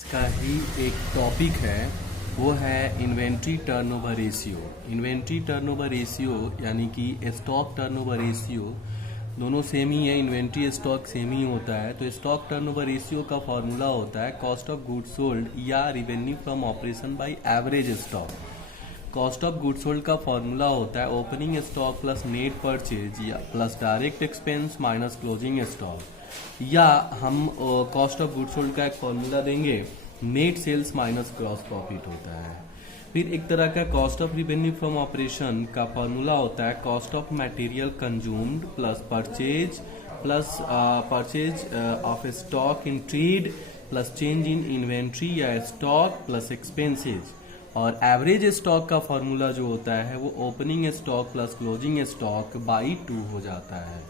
इसका ही एक टॉपिक है, वो है inventory turnover ratio. Inventory turnover ratio यानी कि स्टॉक टर्नओवर रेशियो दोनों सेम ही है। इन्वेंट्री स्टॉक सेम ही होता है। तो स्टॉक टर्नओवर रेशियो का फॉर्मूला होता है कॉस्ट ऑफ गुड्स सोल्ड या revenue from operation by average stock. Cost of goods sold का फॉर्मूला होता है opening stock plus net purchase या plus direct expense minus closing stock, या हम कॉस्ट ऑफ गुड्स सोल्ड का एक फॉर्मूला देंगे net sales minus gross profit होता है। फिर एक तरह का cost of revenue from operation का फॉर्मूला होता है cost of material consumed plus purchase of stock in trade plus change in inventory या स्टॉक प्लस एक्सपेंसेज। और एवरेज स्टॉक का फॉर्मूला जो होता है वो opening stock plus closing stock by 2 हो जाता है।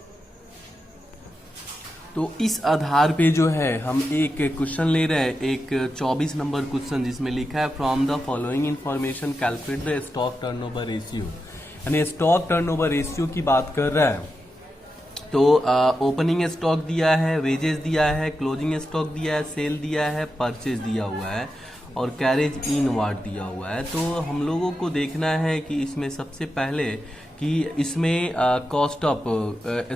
तो इस आधार पे जो है हम एक क्वेश्चन ले रहे हैं, एक 24 नंबर क्वेश्चन, जिसमें लिखा है from the following information calculate the stock turnover ratio. यानी स्टॉक टर्नओवर रेशियो की बात कर रहा है। तो ओपनिंग स्टॉक दिया है, वेजेस दिया है, क्लोजिंग स्टॉक दिया है, सेल दिया है, परचेज दिया हुआ है और कैरेज इन वार्ड दिया हुआ है। तो हम लोगों को देखना है कि इसमें सबसे पहले कि इसमें cost of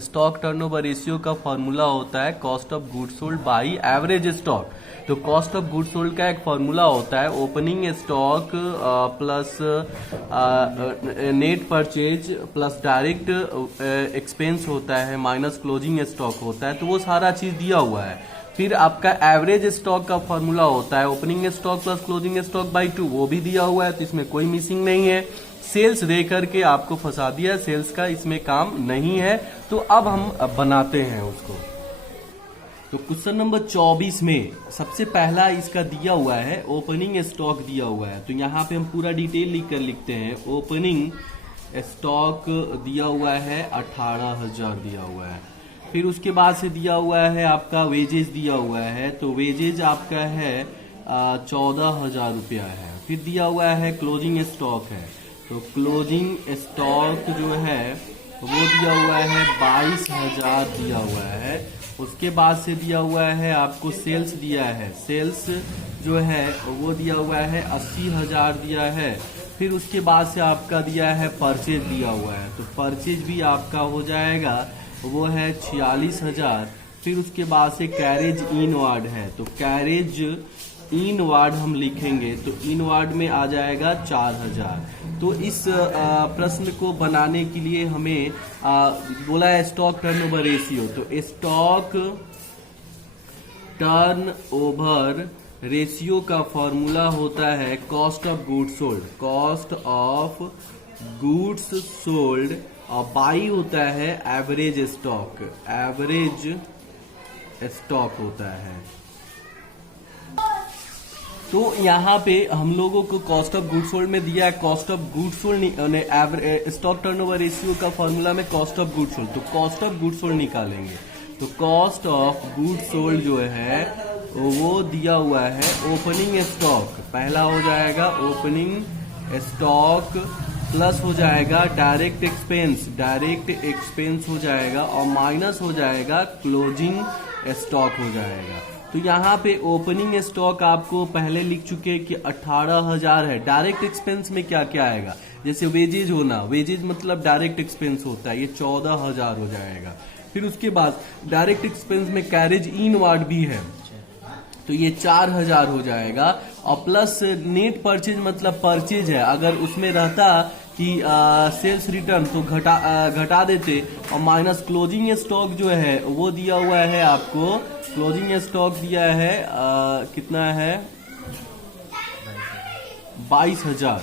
stock turnover ratio का फॉर्मूला होता है cost of goods sold by average stock. तो कॉस्ट ऑफ गुड्स सोल्ड का एक फॉर्मूला होता है opening stock plus net purchase plus direct expense होता है माइनस क्लोजिंग स्टॉक होता है। तो वो सारा चीज दिया हुआ है। फिर आपका एवरेज स्टॉक का फॉर्मूला होता है opening stock plus closing stock by 2, वो भी दिया हुआ है। तो इसमें कोई मिसिंग नहीं है। सेल्स दे करके आपको फंसा दिया, सेल्स का इसमें काम नहीं है। तो अब हम बनाते हैं उसको। तो क्वेश्चन नंबर 24 में सबसे पहला इसका दिया हुआ है ओपनिंग स्टॉक दिया हुआ है। तो यहाँ पे हम पूरा डिटेल लिख कर लिखते हैं। ओपनिंग स्टॉक दिया हुआ है 18,000 दिया हुआ है। फिर उसके बाद से दिया हुआ है आपका वेजेज दिया हुआ है। तो वेजेज आपका है 14,000 रुपया है। फिर दिया हुआ है क्लोजिंग स्टॉक है। तो क्लोजिंग स्टॉक जो है वो दिया हुआ है 22,000 दिया हुआ है। उसके बाद से दिया हुआ है आपको सेल्स दिया है। सेल्स जो है वो दिया हुआ है 80,000 दिया है। फिर उसके बाद से आपका दिया है परचेज दिया हुआ है। तो परचेज भी आपका हो जाएगा, वो है 46,000। फिर उसके बाद से कैरेज इन वार्ड है। तो कैरेज इन वार्ड हम लिखेंगे तो इन वार्ड में आ जाएगा 4,000। तो इस प्रश्न को बनाने के लिए हमें बोला है स्टॉक टर्नओवर रेशियो। तो स्टॉक टर्नओवर रेशियो का फॉर्मूला होता है cost of goods sold. Cost of goods sold और बाई होता है एवरेज स्टॉक। एवरेज स्टॉक होता है। तो यहाँ पे हम लोगों को कॉस्ट ऑफ गुड्स सोल्ड में दिया है cost of goods sold stock turnover ratio का फॉर्मूला में कॉस्ट ऑफ गुड्स सोल्ड। तो कॉस्ट ऑफ गुड्स सोल्ड निकालेंगे। तो कॉस्ट ऑफ गुड्स सोल्ड जो है वो दिया हुआ है ओपनिंग स्टॉक। पहला हो जाएगा ओपनिंग स्टॉक प्लस हो जाएगा डायरेक्ट एक्सपेंस। डायरेक्ट एक्सपेंस हो जाएगा और माइनस हो जाएगा क्लोजिंग स्टॉक हो जाएगा। तो यहाँ पे ओपनिंग स्टॉक आपको पहले लिख चुके हैं कि 18,000 है। डायरेक्ट एक्सपेंस में क्या क्या आएगा, जैसे वेजेज होना, वेजेज मतलब डायरेक्ट एक्सपेंस होता है, ये 14,000 हो जाएगा। फिर उसके बाद डायरेक्ट एक्सपेंस में कैरेज इन वार्ड भी है, तो ये 4,000 हो जाएगा। और प्लस नेट परचेज मतलब परचेज है, अगर उसमें रहता कि सेल्स रिटर्न तो घटा देते। और माइनस क्लोजिंग स्टॉक जो है वो दिया हुआ है आपको। क्लोजिंग स्टॉक दिया है कितना है 22,000।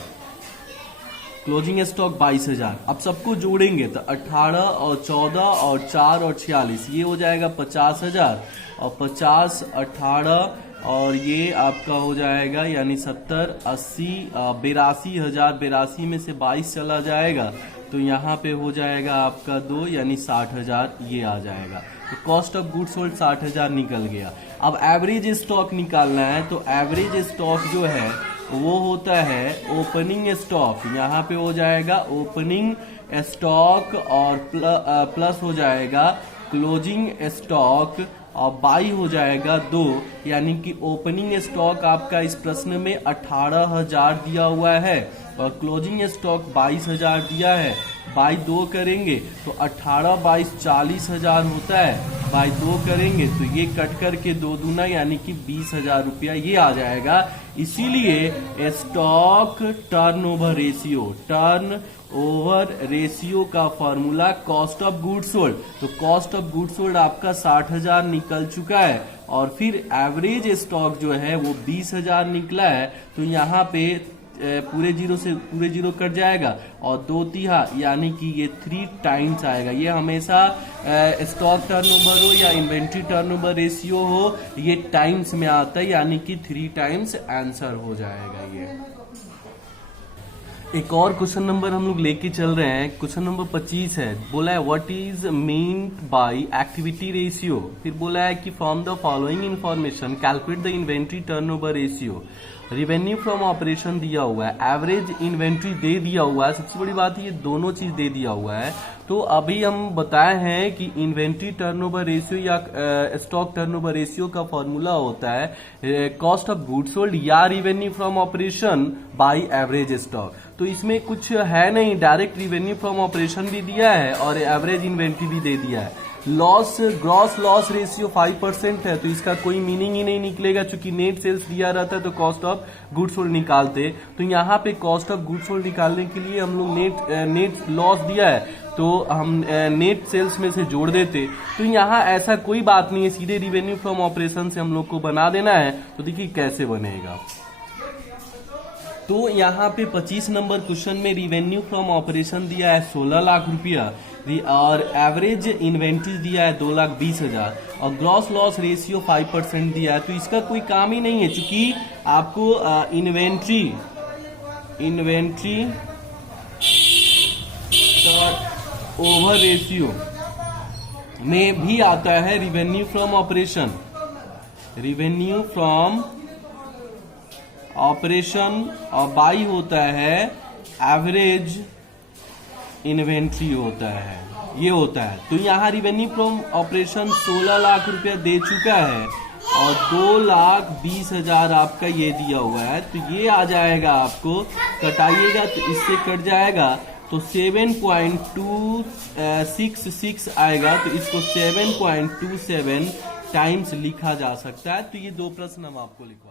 Closing stock 22,000। अब सबको जोड़ेंगे तो 18 और 14 और 4 और 46 ये हो जाएगा 50,000। और 50, 18 और ये आपका हो जाएगा यानी 70, 80, 82,000। 82 में से 22 चला जाएगा तो यहाँ पे हो जाएगा आपका 2 यानी 60,000 ये आ जाएगा। तो कॉस्ट ऑफ गुड्स सोल्ड 60,000 निकल गया। अब एवरेज स्टॉक निकालना है। तो एवरेज स्टॉक जो है वो होता है ओपनिंग स्टॉक। यहाँ पे हो जाएगा ओपनिंग स्टॉक और प्लस हो जाएगा क्लोजिंग स्टॉक और बाई हो जाएगा 2, यानी कि ओपनिंग स्टॉक आपका इस प्रश्न में 18,000 दिया हुआ है और क्लोजिंग स्टॉक 22,000 दिया है। बाई 2 करेंगे तो 18 22 40,000 होता है, बाई 2 करेंगे तो ये कट करके 2 दूना यानी कि 20,000 रुपया ये आ जाएगा। इसीलिए स्टॉक टर्नओवर रेशियो का formula cost of goods sold, तो कॉस्ट ऑफ गुड्स सोल्ड आपका 60,000 निकल चुका है और फिर एवरेज स्टॉक जो है वो 20,000 निकला है। तो यहाँ पे पूरे जीरो कट जाएगा और 2/3 यानी कि ये 3 टाइम्स आएगा। ये हमेशा स्टॉक टर्नओवर हो या इन्वेंट्री टर्नओवर रेशियो हो, ये टाइम्स में आता है, यानी कि 3 टाइम्स आंसर हो जाएगा ये। एक और क्वेश्चन नंबर हम लोग लेके चल रहे हैं, क्वेश्चन नंबर 25 है। बोला है what is meant by activity ratio. फिर बोला है कि from the following information calculate the inventory turnover ratio. Revenue from operation दिया हुआ है, एवरेज इन्वेंट्री दे दिया हुआ है। सबसे बड़ी बात है ये दोनों चीज दे दिया हुआ है। तो अभी हम बताए हैं कि इन्वेंट्री टर्नओवर रेशियो या स्टॉक टर्नओवर रेशियो का फॉर्मूला होता है कॉस्ट ऑफ गुड्स सोल्ड या revenue from operation by average stock. तो इसमें कुछ है नहीं, डायरेक्ट रिवेन्यू फ्रॉम ऑपरेशन भी दिया है और एवरेज इन्वेंट्री भी दे दिया है। ग्रॉस लॉस रेशियो 5% है तो इसका कोई मीनिंग ही नहीं निकलेगा, क्योंकि नेट सेल्स दिया रहता है तो कॉस्ट ऑफ गुड्स सोल्ड निकालते। तो यहाँ पे कॉस्ट ऑफ गुड्स सोल्ड निकालने के लिए हम लोग नेट लॉस दिया है तो हम नेट सेल्स में से जोड़ देते। तो यहाँ ऐसा कोई बात नहीं है, सीधे रिवेन्यू फ्रॉम ऑपरेशन से हम लोग को बना देना है। तो देखिए कैसे बनेगा। तो यहाँ पे 25 नंबर क्वेश्चन में रिवेन्यू फ्रॉम ऑपरेशन दिया है 16 लाख रुपया और एवरेज इन्वेंट्री दिया है 2,20,000 और ग्रॉस लॉस रेशियो 5% दिया है। तो इसका कोई काम ही नहीं है, क्योंकि आपको इन्वेंट्री ओवर रेशियो में भी आता है revenue from operation. Revenue from operation और बाई होता है एवरेज इन्वेंट्री होता है, ये होता है। तो यहाँ रिवेन्यू फ्रॉम ऑपरेशन 16 लाख रुपया दे चुका है और 2,20,000 आपका ये दिया हुआ है। तो ये आ जाएगा, आपको कटाइएगा तो इससे कट जाएगा तो 7.266 आएगा। तो इसको 7.27 टाइम्स लिखा जा सकता है। तो ये 2 प्रश्न हम आपको लिखवा